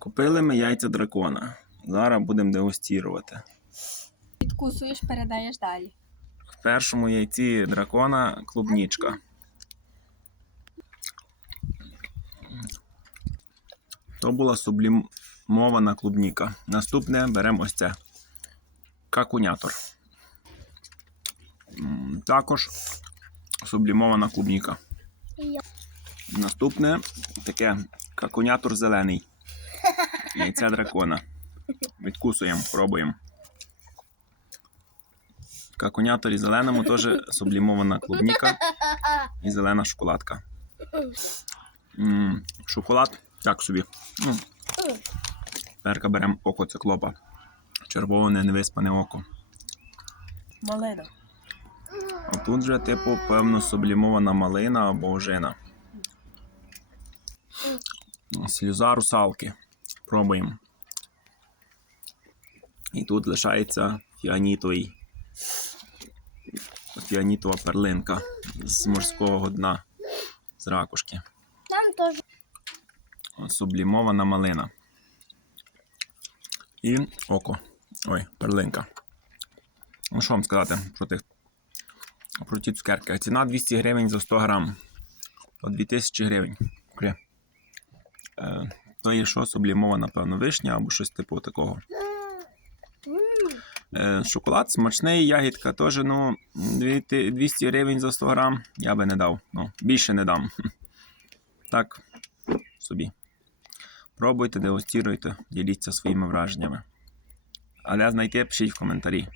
Купили ми яйця дракона. Зараз будемо дегустірувати. Відкусуєш, передаєш далі. В першому яйці дракона клубнічка. То була сублімована клубніка. Наступне беремо ось це. Какунятор. Також сублімована клубніка. Наступне таке какунятор зелений. Яйця дракона. Відкусуємо, пробуємо. Какуняторі зеленому теж сублімована клубніка і зелена шоколадка. М, Шоколад так собі. Ну, Перка беремо око циклопа. Червоне невиспане око. Малина. А тут же, типу, певно, сублімована малина або ожина. Сльоза русалки. Пробуємо. І тут лишається фіанітовий. Фіанітова перлинка з морського дна, з ракушки. Там теж. Сублімована малина. І око. Ой, перлинка. Ну, що вам сказати про тих про ті цукерки. Ціна 200 гривень за 100 грам. По 2000 гривень. Е, то є що, сублімована, напевно, вишня або щось типу такого. Е, шоколад смачний, ягідка теж, ну, 200 гривень за 100 грам я би не дав. Ну, більше не дам. Так, собі. Пробуйте, дегустіруйте, діліться своїми враженнями. Але знайти, пишіть в коментарі.